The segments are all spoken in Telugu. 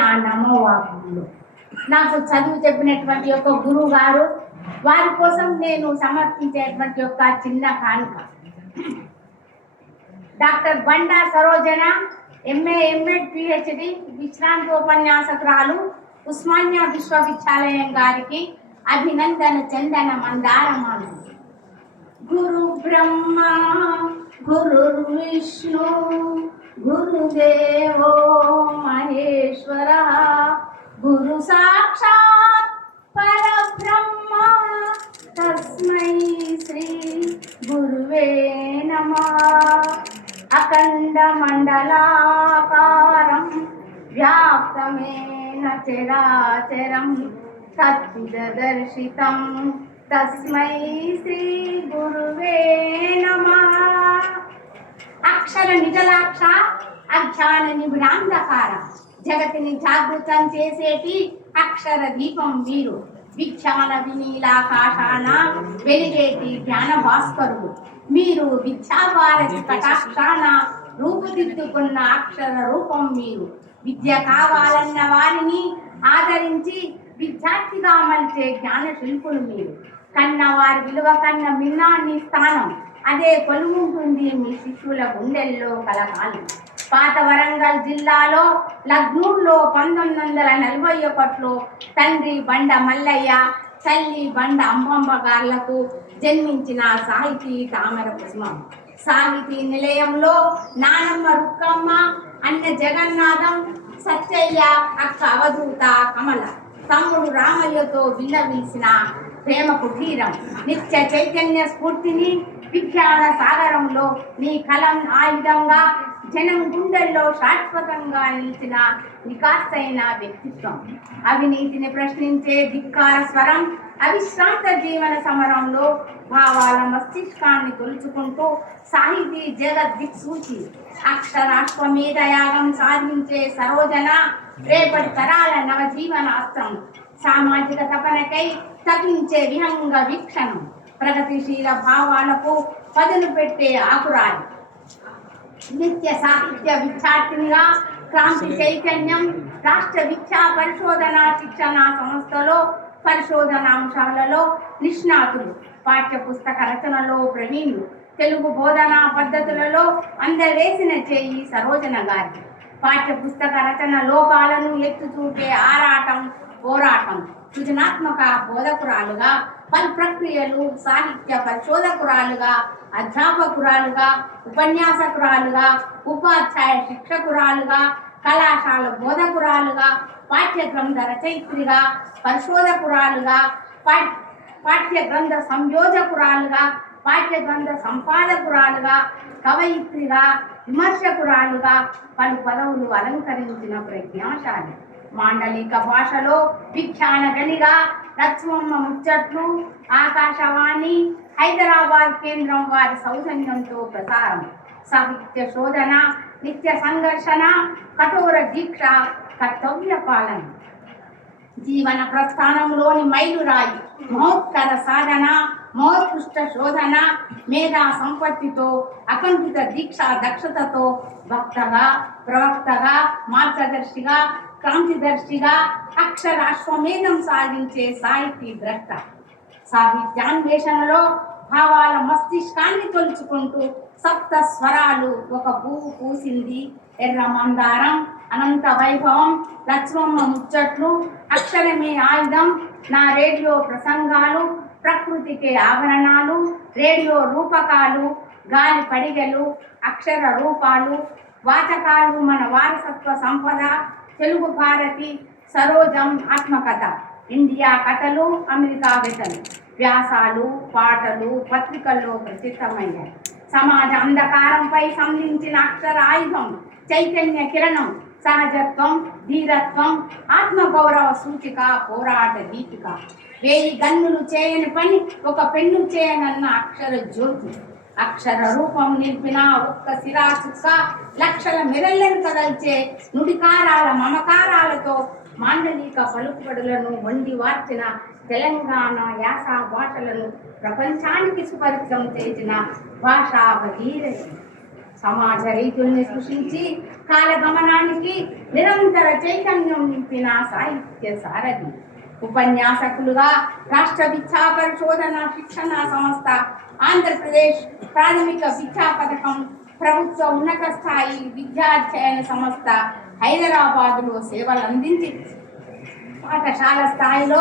నా నమోవాకులు. నాకు చదువు చెప్పినటువంటి యొక్క గురువు గారు, వారి కోసం నేను సమర్పించేటువంటి యొక్క చిన్న కానుక. Doctor Banda Sarojana, MA, MEd, PhD, విశ్రాంతోపన్యాసకురాలు, ఉస్మానియా విశ్వవిద్యాలయం గారికి అభినందన చందన మందారమాలు. గురు బ్రహ్మ గురు విష్ణు గురుదేవో మహేశ్వర, గురు సాక్షాత్ పరబ్రహ్మ తస్మై శ్రీ గురువే నమః. అఖండ మండలాకారం వ్యాప్తమేన చరాచరం తద్విదర్శితం తస్మై శ్రీ గురువే నమః. అక్షర నిజలాక్ష అజ్ఞాన నిబిడాంధకార జగతిని జాగృతం చేసేటి అక్షర దీపం వీరు. విజ్ఞాన వినీలాకాశాన వెలిగేటి జ్ఞాన భాస్కరుడు మీరు. విద్యాభారతి కటాక్షాన రూపుదిద్దుకున్న అక్షర రూపం మీరు. విద్య కావాలన్న వారిని ఆదరించి విద్యార్థిగా మలిచే జ్ఞాన శిల్పులు మీరు. కన్న వారి విలువ కన్న మిన్నాన్ని స్థానం అదే కొలువుంటుంది మీ శిష్యుల గుండెల్లో కలకాలం. పాత వరంగల్ జిల్లాలో లగ్నూర్లో 1941లో తండ్రి బండ మల్లయ్య, తల్లి బండ అంబమ్మ గార్లకు జన్మించిన సాహితీ తామర పుష్పం. సాహితీ నిలయంలో నానమ్మ రుక్కమ్మ, అన్న జగన్నాథం, సత్యయ్య, అక్క అవధూత కమల, తమ్ముడు రామయ్యతో విల్లవీసిన ప్రేమ కుటీరం. నిత్య చైతన్య స్ఫూర్తిని విజ్ఞాన సాగరంలో నీ కలం ఆయుధంగా జనం గుండెల్లో శాశ్వతంగా నిలిచిన నికాసైన వ్యక్తిత్వం. అవినీతిని ప్రశ్నించే ధిక్కార స్వరం అవిశ్రాంత జీవన సమరంలో భావాల మస్తిష్కాన్ని తొలుచుకుంటూ సాహితీ జగద్దిక్సూచి అక్షరాశ్వమేధ యాగం సాధించే సరోజన రేపటి తరాల నవజీవనాస్త్రం. సామాజిక తపనకై తపించే విహంగ వీక్షణం ప్రగతిశీల భావాలకు పదును పెట్టే ఆకురాయి. నిత్య సాహిత్య విద్యార్థినిగా క్రాంతి చైతన్యం రాష్ట్ర విద్యా పరిశోధన శిక్షణ సంస్థలో పరిశోధనాంశాలలో నిష్ణాతులు, పాఠ్య పుస్తక రచనలో ప్రవీణులు, తెలుగు బోధనా పద్ధతులలో అందవేసిన చేయి సరోజన గారి. పాఠ్య పుస్తక రచన లోపాలను ఎత్తుచూపే ఆరాటం పోరాటం. సృజనాత్మక బోధకురాలుగా, పలు ప్రక్రియలు సాహిత్య పరిశోధకురాలుగా, అధ్యాపకురాలుగా, ఉపన్యాసకురాలుగా, ఉపాధ్యాయ శిక్షకురాలుగా, కళాశాల బోధకురాలుగా, పాఠ్య గ్రంథ రచయిత్రిగా, పరిశోధకురాలుగా, పాఠ్య గ్రంథ సంయోజకురాలుగా, పాఠ్య గ్రంథ సంపాదకురాలుగా, కవయిత్రిగా, విమర్శకురాలుగా పలు పదవులు అలంకరించిన ప్రజ్ఞాశాలి. మాండలిక భాషలో విఖ్యాన గనిగా లక్ష్మమ్మ ముచ్చట్లు ఆకాశవాణి హైదరాబాద్ కేంద్రం వారి సౌజన్యంతో ప్రసారం. సాహిత్య శోధన, నిత్య సంఘర్షణ, కఠోర దీక్ష, కర్తవ్య పాలన. జీవన ప్రస్థానంలోని మైలురాయి మహోత్కర సాధన, మహోత్కృష్ట శోధన, మేధా సంపత్తితో అకంఠిత దీక్ష దక్షతతో భక్తగా, ప్రవక్తగా, మార్గదర్శిగా, క్రాంతిదర్శిగా అక్షరాశ్వమేధం సాగించే సాహితీ ద్రష్ట. సాహిత్యాన్వేషణలో భావాల మస్తిష్కాన్ని తొలుచుకుంటూ సప్త స్వరాలు ఒక పువ్వు పూసింది ఎర్ర మందారం, అనంత వైభవం, లక్ష్మమ్మ ముచ్చట్లు, అక్షరమే ఆయుధం, నా రేడియో ప్రసంగాలు, ప్రకృతికి ఆభరణాలు, రేడియో రూపకాలు, గాలి పడిగలు, అక్షర రూపాలు, వాచకాలు మన వారసత్వ సంపద, తెలుగు భారతి, సరోజం ఆత్మకథ, ఇండియా కథలు, అమెరికా వెతలు, వ్యాసాలు, పాటలు పత్రికల్లో ప్రసిద్ధమయ్యాయి. సమాజ అంధకారంపై సంధించిన అక్షర ఆయుధం, చైతన్య కిరణం, సహజత్వం, ధీరత్వం, ఆత్మగౌరవ సూచిక, పోరాట దీపిక. 1000 గన్నులు చేయని పని ఒక పెన్ను చేయనన్న అక్షర జ్యోతి. అక్షర రూపం నిలిపిన ఒక్క సిరా చుక్క లక్షల మెరళ్ళను కదల్చే నుడికారాల మమకారాలతో మాండలిక పలుకుబడులను వండి వార్చిన తెలంగాణ యాస భాషలను ప్రపంచానికి సుపరిచితం చేసిన భాషా భగీరథి. సమాజ రీతుల్ని సృష్టించి కాలగమనానికి నిరంతర చైతన్యం నింపిన సాహిత్య సారథి. ఉపన్యాసకులుగా రాష్ట్ర విద్యా పరిశోధన శిక్షణ సంస్థ, ఆంధ్రప్రదేశ్ ప్రాథమిక విద్యా పథకం, ప్రభుత్వ ఉన్నత స్థాయి విద్యాధ్యయన సంస్థ హైదరాబాదులో సేవలు అందించి పాఠశాల స్థాయిలో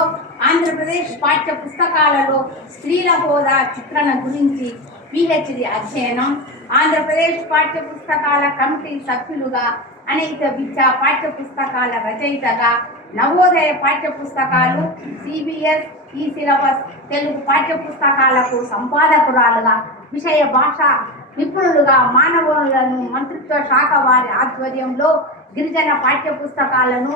ఆంధ్రప్రదేశ్ పాఠ్య పుస్తకాలలో స్త్రీల హోదా చిత్రణ గురించి పిహెచ్డి అధ్యయనం, ఆంధ్రప్రదేశ్ పాఠ్య పుస్తకాల కమిటీ సభ్యులుగా, అనేక విద్యా పాఠ్య పుస్తకాల రచయితగా, నవోదయ పాఠ్య పుస్తకాలు, సిబిఎస్, ఈ సిలబస్ తెలుగు పాఠ్య పుస్తకాలకు సంపాదకురాలుగా, విషయ భాష నిపుణులుగా మానవ వనరులను మంత్రిత్వ శాఖ వారి ఆధ్వర్యంలో గిరిజన పాఠ్య పుస్తకాలను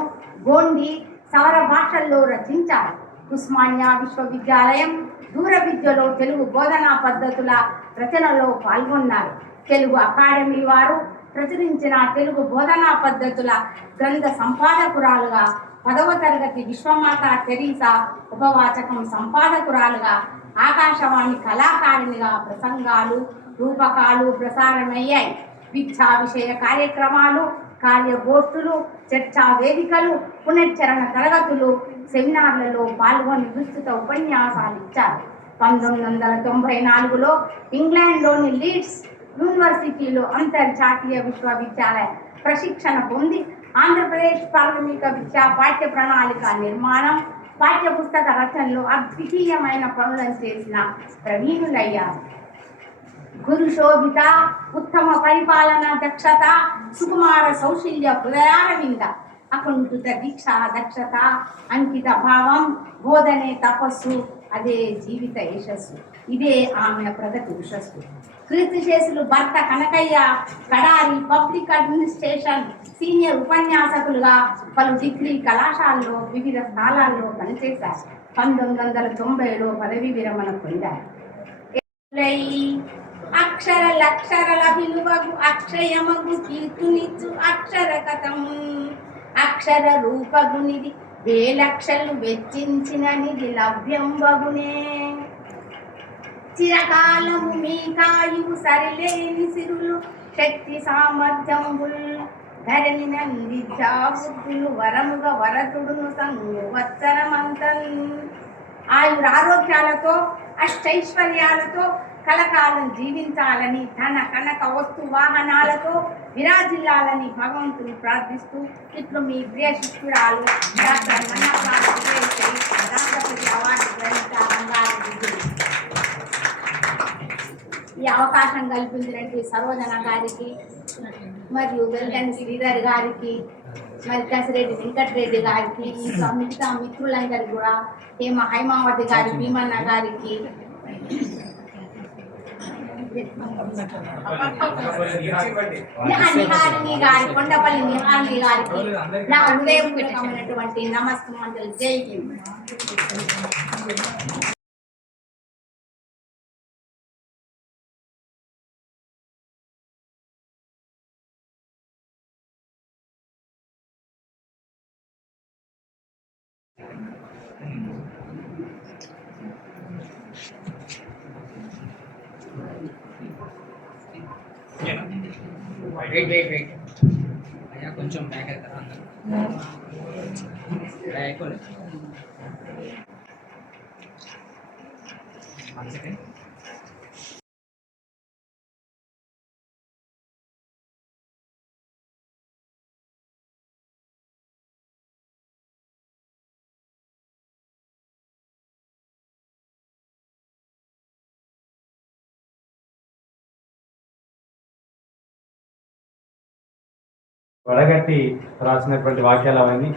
గోండి సవర భాషల్లో రచించారు. ఉస్మానియా విశ్వవిద్యాలయం దూర విద్యలో తెలుగు బోధనా పద్ధతుల రచనలో పాల్గొన్నారు. తెలుగు అకాడమీ వారు ప్రచురించిన తెలుగు బోధనా పద్ధతుల గ్రంథ సంపాదకురాలుగా, 10వ తరగతి విశ్వమాత తెరీసా ఉపవాచకం సంపాదకురాలుగా, ఆకాశవాణి కళాకారిణిగా ప్రసంగాలు, రూపకాలు ప్రసారమయ్యాయి. విద్యా విషయ కార్యక్రమాలు, కార్యగోష్ఠులు, చర్చా వేదికలు, పునశ్చరణ తరగతులు, సెమినార్లలో పాల్గొని విస్తృత ఉపన్యాసాలు ఇచ్చారు. 1994లో ఇంగ్లాండ్లోని లీడ్స్ యూనివర్సిటీలో అంతర్జాతీయ విశ్వవిద్యాలయ ప్రశిక్షణ పొంది ఆంధ్రప్రదేశ్ ప్రాథమిక విద్యా పాఠ్య ప్రణాళిక నిర్మాణం, పాఠ్య పుస్తక రచనలో అద్వితీయమైన పనులను చేసిన ప్రవీణులయ్యారు. గురు శోభిత, ఉత్తమ పరిపాలన దక్షత, సుకుమార సౌశల్య హృదయారవింద, అకుంఠిత దీక్ష దక్షత, అంకిత భావం, బోధనే తపస్సు, అదే జీవిత యశస్సు, ఇదే ఆమె ప్రగతి ఉషస్సు. కీర్తిశేషులు భర్త Kanakayya Kadari public administration senior ఉపన్యాసకులుగా పలు డిగ్రీ కళాశాలలో వివిధ స్థానాల్లో పనిచేశారు. 1990లో పదవి విరమణ పొందారు. అక్షర లక్షరల విలువగు అక్షయమగు కీర్తునిచ్చు అక్షర కథము, అక్షర రూపగునిది వేలక్షలు వెచ్చించిన నిధి లభ్యం బగునే. చిరకాలము మీ కాయువు సరిలేని సిరులు శక్తి సామర్థ్యంబుల్, ధరణి నందిద్యా బుద్ధులు వరముగా వరదుడును సంవత్సరమంతన్. ఆయురారోగ్యాలతో అష్టైశ్వర్యాలతో కలకాలం జీవించాలని, ధన కనక వస్తు వాహనాలతో విరాజిల్లాలని భగవంతుని ప్రార్థిస్తూ ఇట్లు మీ ప్రియ శిష్యురాలు డాక్టర్ రాష్ట్రపతి అవార్డు గ్రహీత రంగారెడ్డి. ఈ అవకాశం కల్పించినటువంటి సరోజన గారికి మరియు వెల్గండి శ్రీధర్ గారికి, మరి కసిరెడ్డి వెంకటరెడ్డి గారికి, ఇంకా మిగతా మిత్రులందరికీ కూడా, హైమావతి గారి, భీమన్న గారికి, నిహారిణి గారి, కొండపల్లి నిహారిణి గారికి నా హృదయపూర్వకమైనటువంటి నమస్కారం. జై హింద్. వెయిట్ అయ్యా, కొంచెం బ్యాక్ అవుతారా అందరూ? అయిపోలేదు. వడగట్టి రాసినటువంటి వాక్యాలు అవన్నీ